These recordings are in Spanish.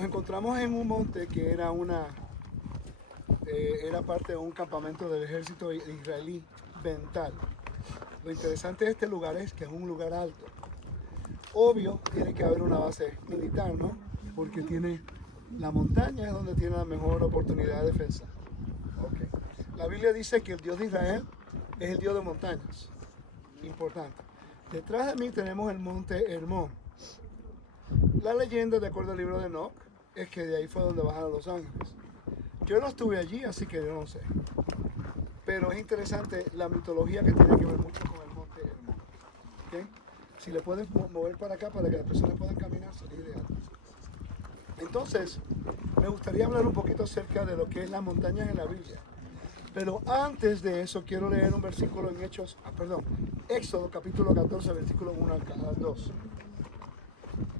Nos encontramos en un monte que era era parte de un campamento del ejército israelí, Bental. Lo interesante de este lugar es que es un lugar alto. Obvio, tiene que haber una base militar, ¿no? Porque tiene la montaña, es donde tiene la mejor oportunidad de defensa. Okay. La Biblia dice que el Dios de Israel es el Dios de montañas. Importante. Detrás de mí tenemos el monte Hermón. La leyenda, de acuerdo al libro de Enoch, es que de ahí fue donde bajaron los ángeles. Yo no estuve allí, así que yo no sé. Pero es interesante la mitología que tiene que ver mucho con el monte Hermón. ¿Okay? Si le pueden mover para acá para que las personas puedan caminar, sería ideal. Entonces, me gustaría hablar un poquito acerca de lo que es las montañas en la Biblia. Pero antes de eso, quiero leer un versículo en Éxodo capítulo 14, versículo 1 al 2.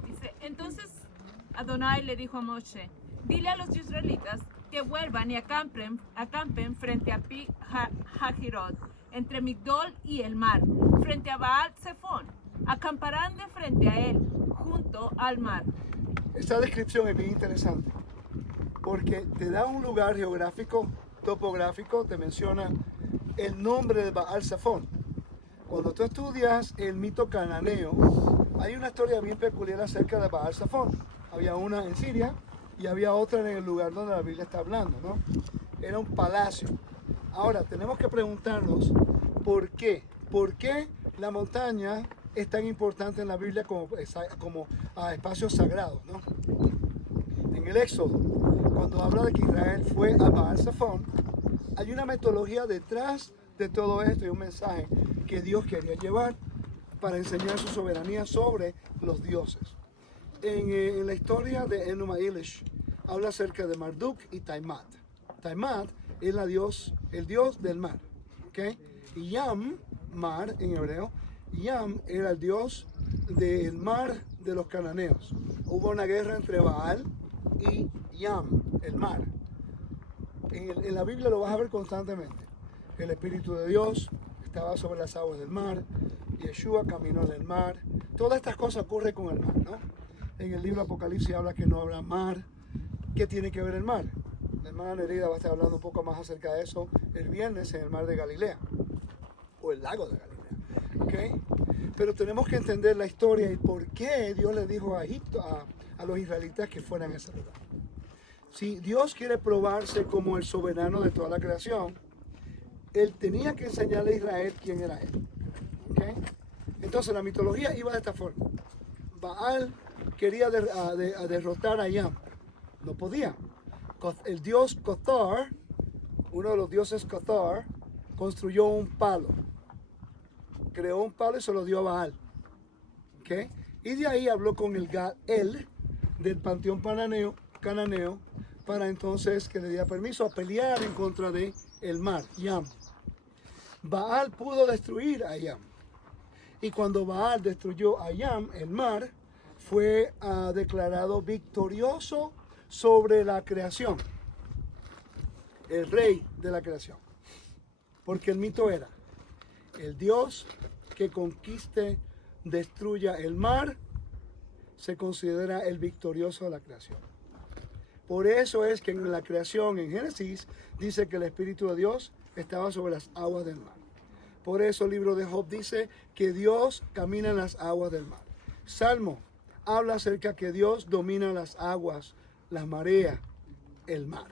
Dice, entonces Adonai le dijo a Moshe, dile a los israelitas que vuelvan y acampen frente a Pi Hahirot, entre Migdol y el mar, frente a Baal Zephón. Acamparán de frente a él, junto al mar. Esta descripción es bien interesante, porque te da un lugar geográfico, topográfico, te menciona el nombre de Baal Zephón. Cuando tú estudias el mito cananeo, hay una historia bien peculiar acerca de Baal Zephón. Había una en Siria y había otra en el lugar donde la Biblia está hablando, ¿no? Era un palacio. Ahora, tenemos que preguntarnos por qué. ¿Por qué la montaña es tan importante en la Biblia como espacios sagrados, ¿no? En el Éxodo, cuando habla de que Israel fue a Baal Zephón, hay una metodología detrás de todo esto y un mensaje que Dios quería llevar para enseñar su soberanía sobre los dioses. En la historia de Enuma Elish habla acerca de Marduk y Tiamat. Tiamat es el dios del mar, ¿okay? Y Yam, mar en hebreo, Yam era el dios del mar de los cananeos. Hubo una guerra entre Baal y Yam, el mar. En la Biblia lo vas a ver constantemente. El Espíritu de Dios estaba sobre las aguas del mar, Yeshua caminó en el mar. Todas estas cosas ocurren con el mar, ¿no? En el libro Apocalipsis habla que no habrá mar. ¿Qué tiene que ver el mar? La hermana Nerida va a estar hablando un poco más acerca de eso el viernes en el mar de Galilea, o el lago de Galilea, ¿okay? Pero tenemos que entender la historia y por qué Dios le dijo a Egipto, a los israelitas que fueran a ese lugar. Si Dios quiere probarse como el soberano de toda la creación, Él tenía que enseñarle a Israel quién era Él, ¿okay? Entonces la mitología iba de esta forma. Baal quería derrotar a Yam, no podía. El dios Kothar, uno de los dioses Kothar, construyó un palo, creó un palo y se lo dio a Baal, ¿okay? Y de ahí habló con el Gael del panteón cananeo para entonces que le diera permiso a pelear en contra de el mar, Yam. Baal pudo destruir a Yam. Y cuando Baal destruyó a Yam, el mar, fue declarado victorioso sobre la creación. El rey de la creación. Porque el mito era, el Dios que conquiste, destruya el mar, se considera el victorioso de la creación. Por eso es que en la creación, en Génesis, dice que el Espíritu de Dios estaba sobre las aguas del mar. Por eso el libro de Job dice que Dios camina en las aguas del mar. Salmo habla acerca que Dios domina las aguas, las mareas, el mar.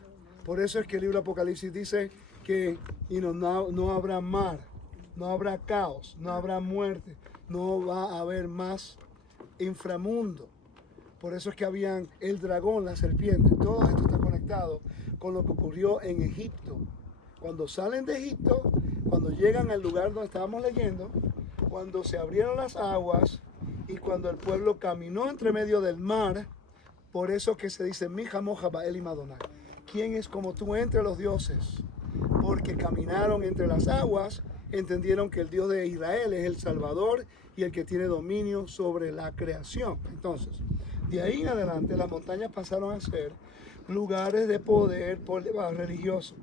Por eso es que el libro de Apocalipsis dice que no habrá mar, no habrá caos, no habrá muerte, no va a haber más inframundo. Por eso es que habían el dragón, la serpiente. Todo esto está conectado con lo que ocurrió en Egipto. Cuando salen de Egipto, cuando llegan al lugar donde estábamos leyendo, cuando se abrieron las aguas y cuando el pueblo caminó entre medio del mar, por eso que se dice, Mija moja Bael y Madonai. ¿Quién es como tú entre los dioses? Porque caminaron entre las aguas, entendieron que el Dios de Israel es el Salvador y el que tiene dominio sobre la creación. Entonces, de ahí en adelante las montañas pasaron a ser lugares de poder religioso.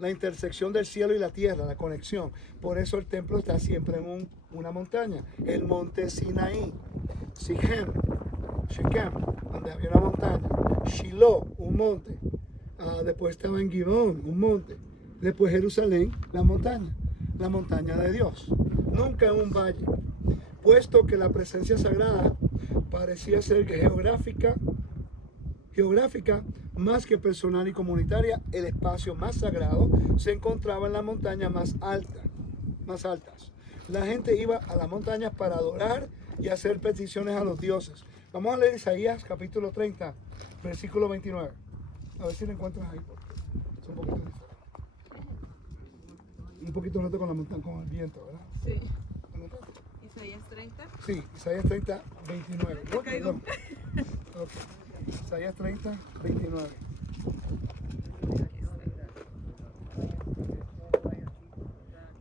La intersección del cielo y la tierra, la conexión. Por eso el templo está siempre en una montaña. El monte Sinaí, Shechem, donde había una montaña. Shiloh, un monte. Después estaba en Gibón, un monte. Después Jerusalén, la montaña de Dios. Nunca en un valle. Puesto que la presencia sagrada parecía ser geográfica más que personal y comunitaria, el espacio más sagrado se encontraba en las montañas más altas. La gente iba a las montañas para adorar y hacer peticiones a los dioses. Vamos a leer Isaías capítulo 30, versículo 29. A ver si lo encuentras ahí, porque es un poquito diferente. Un poquito reto con la montaña, con el viento, ¿verdad? Sí. Isaías 30. Sí, Isaías 30, 29. He caído. Okay. Isaías 30, 29.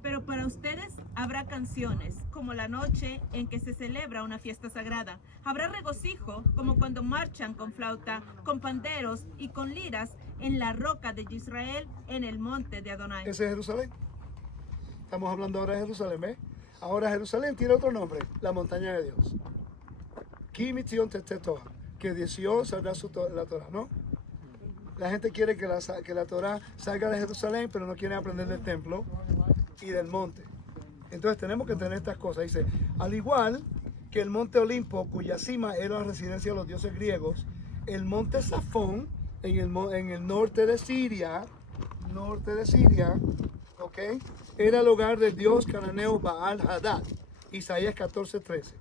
Pero para ustedes habrá canciones, como la noche en que se celebra una fiesta sagrada. Habrá regocijo, como cuando marchan con flauta, con panderos y con liras en la roca de Israel, en el monte de Adonai. Ese es Jerusalén. Estamos hablando ahora de Jerusalén, ¿ves? Ahora Jerusalén tiene otro nombre, la montaña de Dios. Ki mitzion tetzet Torah, que de Sion saldrá la Torah, ¿no? La gente quiere que la Torah salga de Jerusalén, pero no quiere aprender del templo y del monte. Entonces tenemos que tener estas cosas. Dice, al igual que el monte Olimpo, cuya cima era la residencia de los dioses griegos, el monte Safón, en el norte de Siria, ¿ok? Era el hogar del dios cananeo Baal Hadad. Isaías 14:13.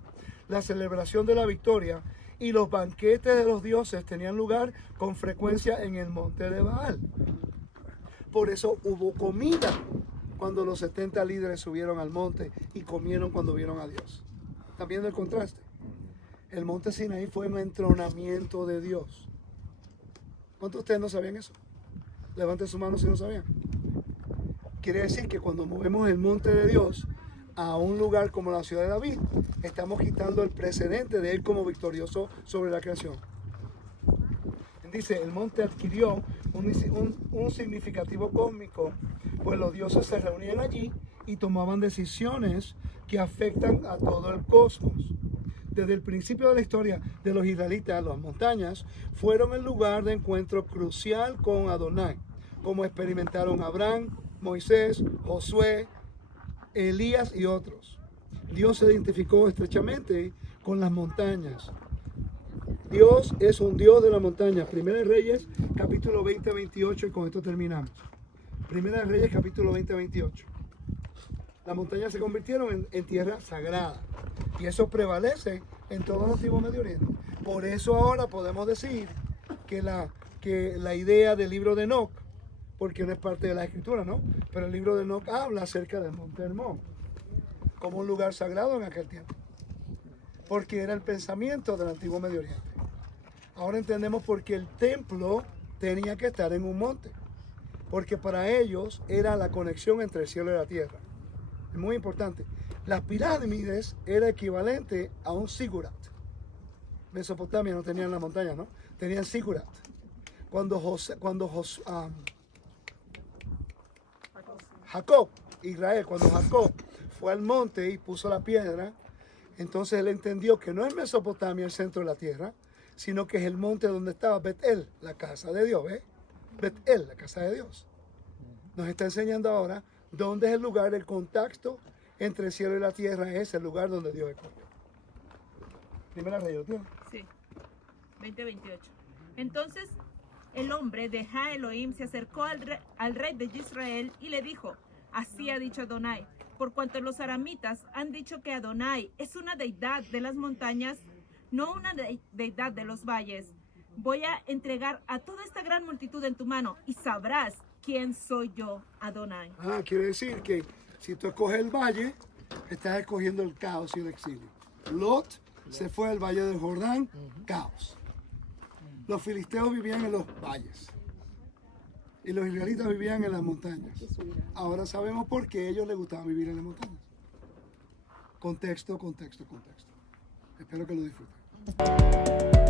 La celebración de la victoria y los banquetes de los dioses tenían lugar con frecuencia en el monte de Baal. Por eso hubo comida cuando los 70 líderes subieron al monte y comieron cuando vieron a Dios. ¿Están viendo el contraste? El monte Sinaí fue un entronamiento de Dios. ¿Cuántos de ustedes no sabían eso? Levanten su mano si no sabían. Quiere decir que cuando movemos el monte de Dios a un lugar como la ciudad de David, estamos quitando el precedente de él como victorioso sobre la creación. Dice, el monte adquirió un significativo cósmico, pues los dioses se reunían allí y tomaban decisiones que afectan a todo el cosmos. Desde el principio de la historia de los israelitas, las montañas fueron el lugar de encuentro crucial con Adonai, como experimentaron Abraham, Moisés, Josué, Elías y otros. Dios se identificó estrechamente con las montañas. Dios es un Dios de la montaña. Primera de Reyes, capítulo 20-28, y con esto terminamos. Primera de Reyes, capítulo 20-28. Las montañas se convirtieron en tierra sagrada. Y eso prevalece en todo el antiguo Medio Oriente. Por eso ahora podemos decir que la idea del libro de Enoc, porque no es parte de la escritura, ¿no? Pero el libro de Enoc habla acerca del monte Hermón, como un lugar sagrado en aquel tiempo. Porque era el pensamiento del antiguo Medio Oriente. Ahora entendemos por qué el templo tenía que estar en un monte. Porque para ellos era la conexión entre el cielo y la tierra. Es muy importante. Las pirámides era equivalente a un zigurat. Mesopotamia no tenían la montaña, ¿no? Tenían zigurat. Cuando Jacob fue al monte y puso la piedra, entonces él entendió que no es Mesopotamia el centro de la tierra, sino que es el monte donde estaba Betel, la casa de Dios, ¿ves? Betel, la casa de Dios. Nos está enseñando ahora dónde es el lugar, el contacto entre el cielo y la tierra, es el lugar donde Dios escogió. Primera Rey, ¿lo tienes? Sí, 20-28. Entonces el hombre de Ja Elohim se acercó al rey de Israel y le dijo, así ha dicho Adonai, por cuanto los aramitas han dicho que Adonai es una deidad de las montañas, no una deidad de los valles. Voy a entregar a toda esta gran multitud en tu mano y sabrás quién soy yo, Adonai. Quiere decir que si tú escoges el valle, estás escogiendo el caos y el exilio. Lot se fue al valle del Jordán, caos. Los filisteos vivían en los valles y los israelitas vivían en las montañas. Ahora sabemos por qué a ellos les gustaba vivir en las montañas. Contexto. Espero que lo disfruten.